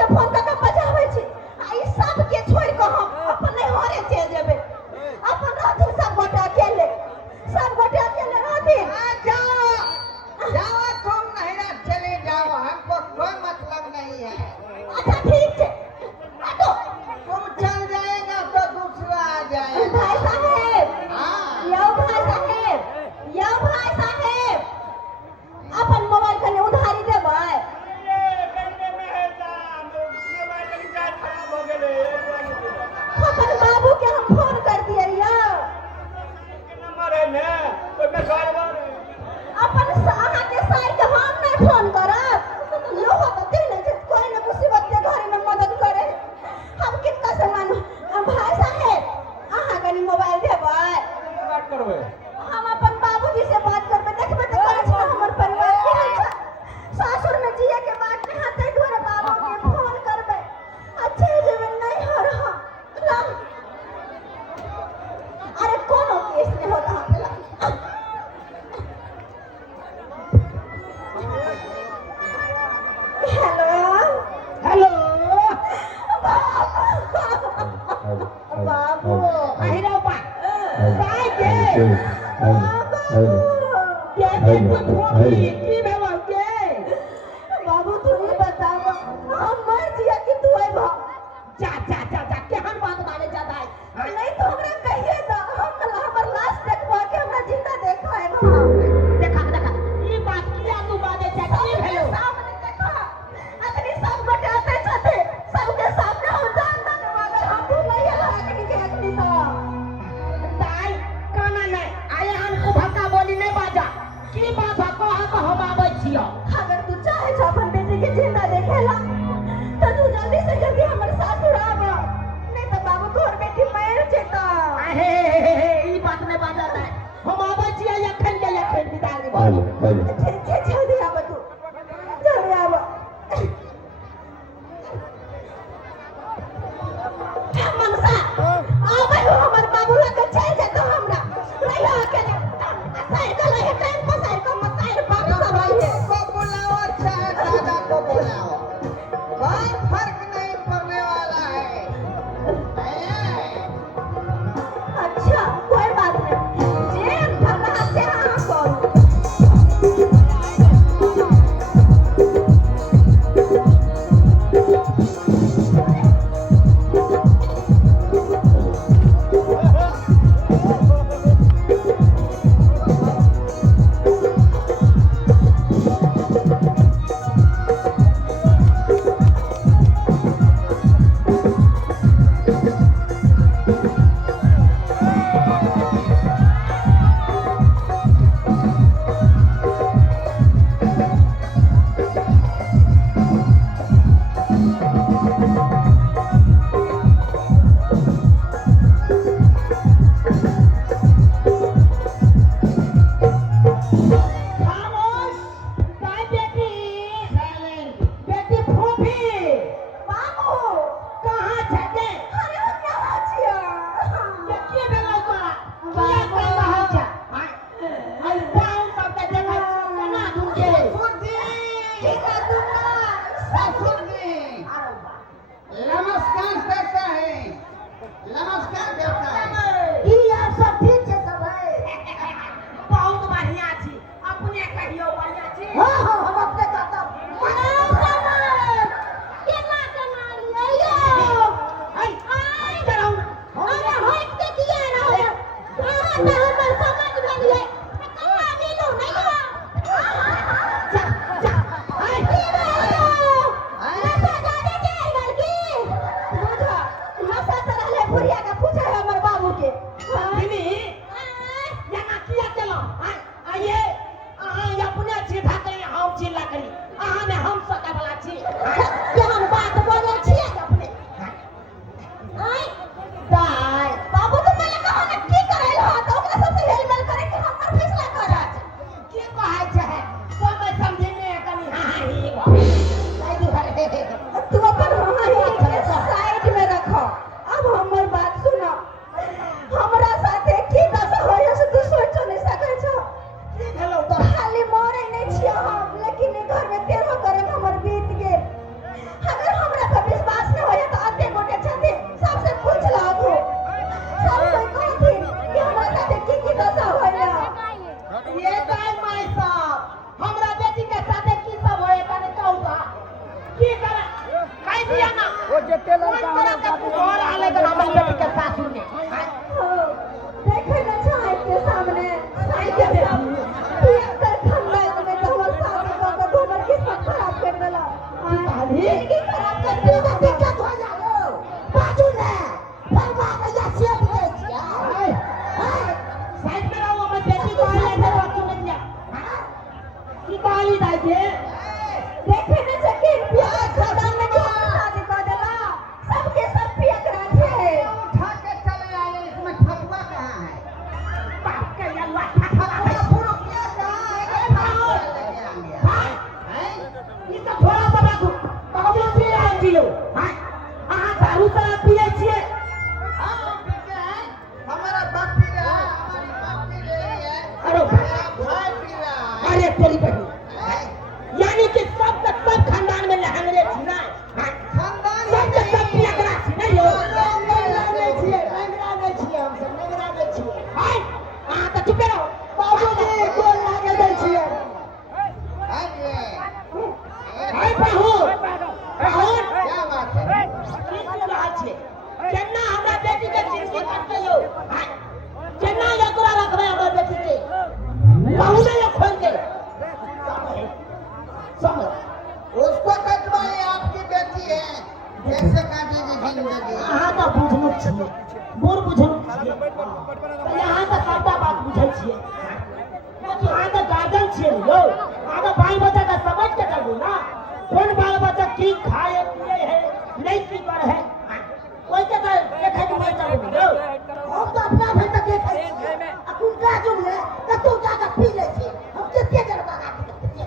के फोन करके बजाबै छी आ ई सब के छोड़ के हम अपने घरे चल जेबै अपन रहथिन सब गोटा अकेले रहथिन जाओ जाओ तुम नहीं चले जाओ हमको कोई मतलब नहीं है अच्छा ठीक है तो तुम चल जाएगा तो दूसरा आ जाएगा भाई साहेब हाँ यो भाई साहेब अपन मोबाइल कने उधारी देबै अपन बाबू के हम फोन कर दिए यो अपन अहाँ के साइड के हम नहीं फोन करब लोहा तो दिन है कोई न मुसीबत के घर में मदद करे हम कितना से मानू भाई साहेब अहाँ कनी मोबाइल देबै बात करबै हम अपन बाबूजी से बात करबै देखबै तो कहै छै हमर परिवार के है सासुर में जिए के बात नहीं हते घरे बाबू के फोन करबै अच्छे जेबे नहीं हो रहा राम अरे कोनो केस नहीं होता हेलो बाबू अहिरा बा काय के की भेलो के बाबू तू ही बताओ हम मर जिया कि तू है भा जा केहन बात बारे जाता है नहीं तो हमरा कहिए तो हमर लाश देखबा के हमरा जिंदा देखा है भा देखा ई बात किया तू बारे जाता की भेलो सामने देखा अतनी सब गोटे आते छथे सबके सामने हम जानता न मगर हम भूलैया लागनी के अखनी तो ताई काना नहीं आए हमको भक्का बोली नहीं बाजा की बात कह हम आबै छियो अगर तू चाहे छ अपन बेटी के जिंदा देखेला तो तू जल्दी से जल्दी हमर सासुर आवा नहीं तो बाबू तोहर बेटी मर जेता हे ई बात नहीं बाजा नहीं हम आबै छियो यखन विदाई बोल जल्दी आवा तू जल्दी आवा मनसा आबै हो हमर बाबू लग चल जेतो हमरा रहियो अकेले साइड का लगे टाइम पर साइड का मत साइड पर सब आइए को बुलाओ चाहे दादा को बुलाओ कोई फर्क नहीं पड़ने वाला है अच्छा कोई बात नहीं जे भला से हां करू खामोश काय बेटी बेटी फूफी बाबू कहां छके अरे हम यहाँ छिया के भेलो तोरा किया कर रहल छ आई पाऊ सब के देखै केना ढूंढे फूफी ठीक है दूंगा ससुर जी नमस्कार कैसा है नमस्कार देवता है ई यार सब ठीक है सब है बहुत बढ़िया छी अपने कहियो बढ़िया छी हां हम अपने कहता केना लियो आई आई डराऊ अरे हट के दिया ना कहां पे हमर समझ में लिए कहां मिलो नहीं जा जा आई नशा जाने के लड़की बुझा नशा चला ले बुढ़िया का पूछे हमर किया ना वो जितने कोई लड़का तरह का और आले का नाम बेटी के सासुर में देखे न चाहे के सामने साई के सब पियकर खंडा में तो हमर सास को धोबर के सब खराब कर देला जिंदगी खराब कर दी तो दिक्कत हो जाओ बाजू ने परवा के या सेब दे छिया साइड में रहो मैं बेटी को आले से बात सुन जा की गाली दे दे देखे न सके प्यार खदान में जो शादी कर देला सबके सब पिया करा थे उठा के चले आए इसमें ठकुआ कहाँ है बाप के यलवा ठठरा है पूरा क्या कहाँ है ये तो थोड़ा सा बात बाबू पी आए दियो हां हां दारू सा पिए छिए हमारा बाप पी रहा है हमारी बाप पी रही है अरे मेरा भाई पी रहा है अरे तेरी बहन यानी कि सब का सब खानदान में लहंगरे थी ना खानदान सब का सब पिया करा थी ना यो हां तो चुप रहो बाबूजी गोल लागे दै छियै हाय बहू बहू क्या बात है की सुन रहा छे केना हमरा बेटी के जिंदगी काटते हो केना एकरा रखबे हमर बेटी के बहू ने ये खोल दे समझ उसको कटवाए आपकी बेटी है कैसे काटेगी जिंदगी अहाँ तो बुझनुक छियै बूढ़ बुझनुक छियै तो यहाँ तो सबटा बात बुझै छियै लेकिन अहाँ तो गार्जियन छियै यौ अहाँ तो बाल बच्चा का समझ के चलू ना कौन बाल बच्चा की खाए पिए है नहीं की करे है कोई के तो देखे के नहीं चलू यौ हम तो अपना भर तक देखे छियै अकुल का जुम ले त तू जाके पी ले छी हम कितने देर का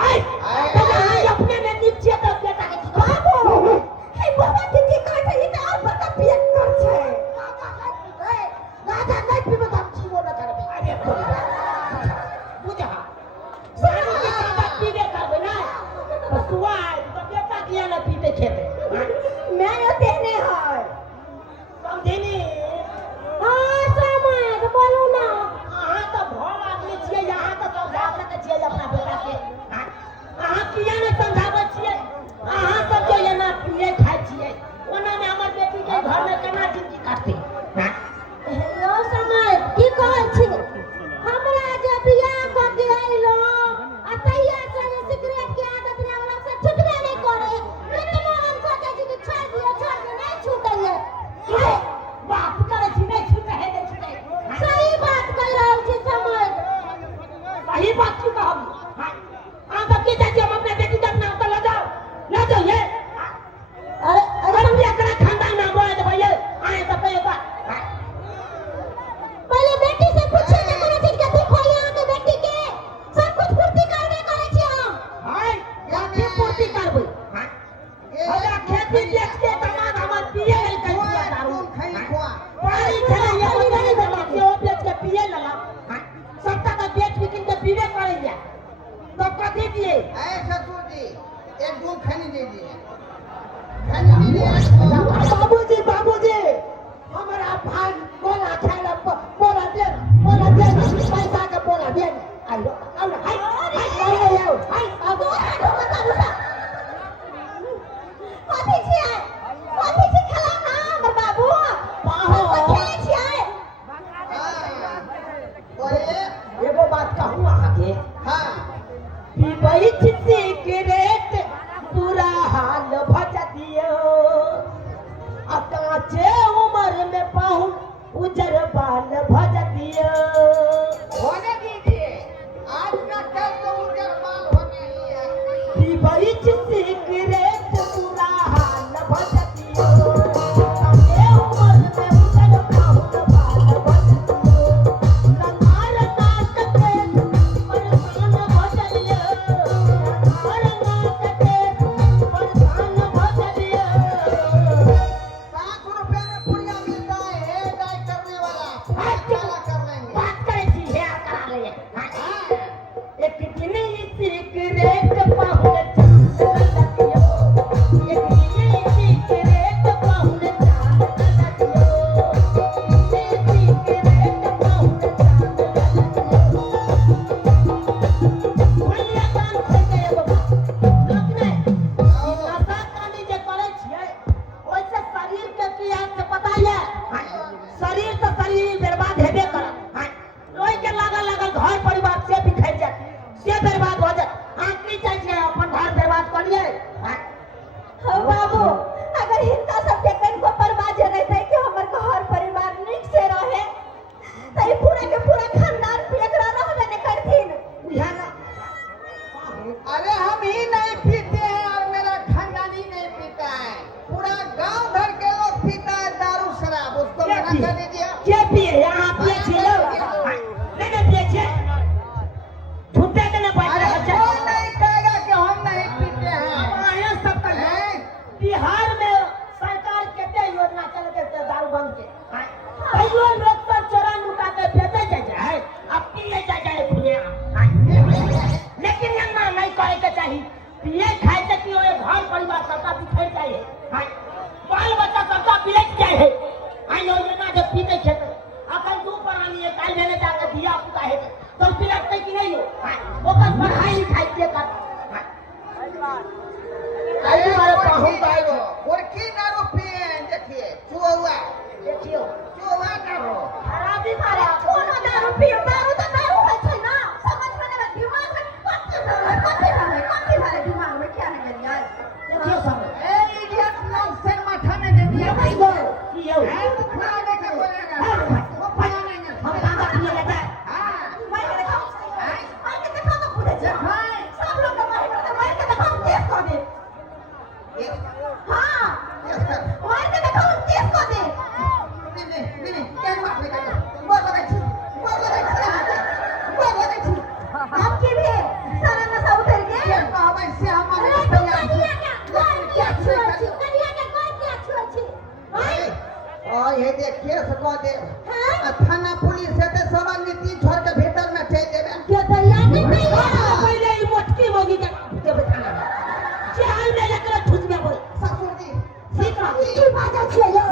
हाय हाय अपने में नीच छियै तो बेटा के की बाबू हे बाबा दीदी का छै ई त अब बता पिए कर छै गाजा नहीं पीबे त हम जीवो न करबे अरे बुझा सारी के बेटा पीबे करबे ना तो सुआ तो बेटा किया ना पीबे खेते मैं यो देने है समझेनी हां समय तो बोलू ना अहाँ तो भोल आदमी छियै यहाँ तो समझा सकै छियै अपना बेटा के अहाँ किया ने समझाबै छियै अहाँ सब जो एना पिए खाइ छियै ओना में हमर बेटी के घर में केना जिंदगी काटते यो समय की कहै छी हमरा जे बियाह क के आइलो आ तैया से सिगरेट के आदत ने हमरा से छूटबे नहीं करे कितना हम सोचे छी कि छोड़ दियो छोड़ के नहीं छूटैया ये बात करे छी नहीं छूटे है नहीं छूटे सही बात कह रहल छी समय सही बात की कहब अहाँ सब की चाहते हम अपने बेटी के अपना ऊपर ले जाओ ये अरे अगर हम एकरा खानदान में बोले तो भैया आए सब पे बात पहले बेटी से पूछे के कोनो चीज के दुख होई यहाँ के बेटी के सब कुछ पूर्ति करबे करे छी हम हाय या की पूर्ति करबै हमरा खेती बेच के दामाद हमर पिए नहीं कर दिया दारू पानी चले ये बताई दे के ओ बेच के पिए लला सबटा का बेच बिकिन के पीबे करे जा तो कथी दिए ससुर जी एक दूध खनी दे दिए खनी दीजिए बाबूजी हमरा भाई बोला खाला बोला दे पैसा का बोला दे आइलो आउ हाय हाय आउ हाय बाबू कथी छी खेला ना हमर बाबू पाहो खेले छी बोलिए एगो बात कहूं अहाँ के हाँ पीबई सिगरेट पूरा हाल भज दियो आ काचे उम्र में पाहु उजर बाल भज दियो होने दीजिए आज का कल तो उनके बाल होने ही है पीबई सिगरेट पूरा हाल भज दियो काचे उम्र में उजर बाल भज दियो रंगार नाक के परेशान भज दियो रंगार नाक के परेशान भज दियो 7 रुपए में पुड़िया मिलता है डाई करने वाला बन के कहियो लोग तो चोरा लुका के बेचे जाए अब पिए जाए खुले लेकिन यंगा नहीं करे के चाहिए पिए खाए से कि ओए घर परिवार सबका बिखर जाए बाल बच्चा सबका बिलट जाए है आई योजना जब पीते खेते अकल दू परानी है काल मैंने जाकर दिया पुता है तो बिलटते कि नहीं हो वो कर पढ़ाई लिखाई के कर अरे बहुत आयो मुर्गी ना रुपये देखिए चुआ देखियो चुआ ना रो खराबी मारा कोनो दारू पियो दारू तो दारू है छै ना समझ में नहीं दिमाग में कथी भरे दिमाग में क्या नहीं गया देखियो सब ए इडियट लोग से माथा में दे दिया बस दो कियो हेल्थ खराब है क्या बोलेगा वो पता नहीं है हम दादा पिए लेता है हां मैं देखो मैं के देखो तो खुद जा सब लोग का मैं के देखो केस कर दे हां मैं के देखो केस कर दे नहीं क्या बात नहीं कर बोल लगा छी आप की भी सारा नशा उतर के क्या कहबै से हमारे कनिया क्या छुआ छी और ये देखिए सको दे हां थाना पुलिस से तो सब नीति छोड़ के भीतर में चल देबे क्या तैयार नहीं है पहले ही मोटकी होगी के बताना चाल में लेकर ठुस में बोल ससुर जी ठीक है की बात छै यो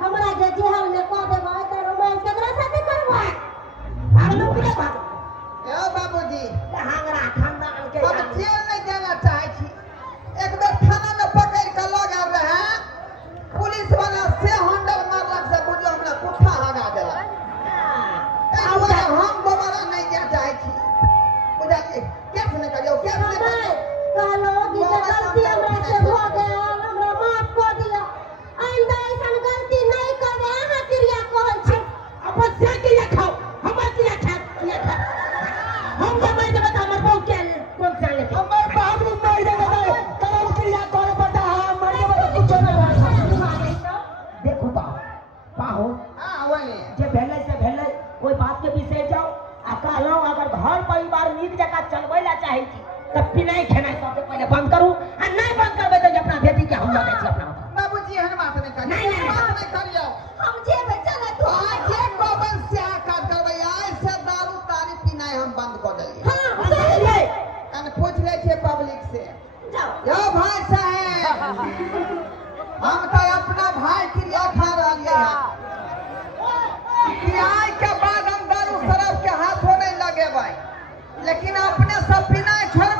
हमरा जे जेहल में कह देबै त रोमांस केकरा साथे करबै भागलो के भाग ए बाबूजी हांगरा खानदान के हम जेल नहीं जाना चाहे छी एक बेर थाना में पकड़ के लग आल रहे पुलिस वाला से हैंडल मारलक से बुझो हमरा कुत्ता हगा देला अब हम दोबारा नहीं जा चाहे छी बुझलिए केस नहीं करियो केस नहीं करियो कहलो कि गलती हमरा से हो गया हमरा माफ कर दिया आइंदा ऐसन गलती नहीं करे अहाँ क्रिया कहै छी अपन से के खाओ हमर के खा हम जब मैं बता हमर बहु के कौन सा ले हमर बाबू मार दे बता काम क्रिया करे बता मर दे बता कुछ नहीं देखो पाहो हां वही जे भेलै से भेलै कोई बात के विषय जाओ आ कहलो अगर घर परिवार नीक जगह चलबै ला चाहे छी त पिनाई खेनाई सबसे पहले बंद करू आ नहीं बंद करबै तो अपना बेटी के हम लगे छी अपना बाबूजी हन बात नहीं करियो नहीं, बात नहीं करियो हम जे बच्चा तो आज एक गोबन से आकर करबै आज से दारू तारी पीनाई हम बंद कर देलिए हां सही है कन पूछ ले छे पब्लिक से जाओ यो भाई साहब हम तो अपना भाई क्रिया खा रहलिए किराए के बाद हम दारू शराब के हाथों नहीं लगेबै लेकिन अपने सब पीनाई छोड़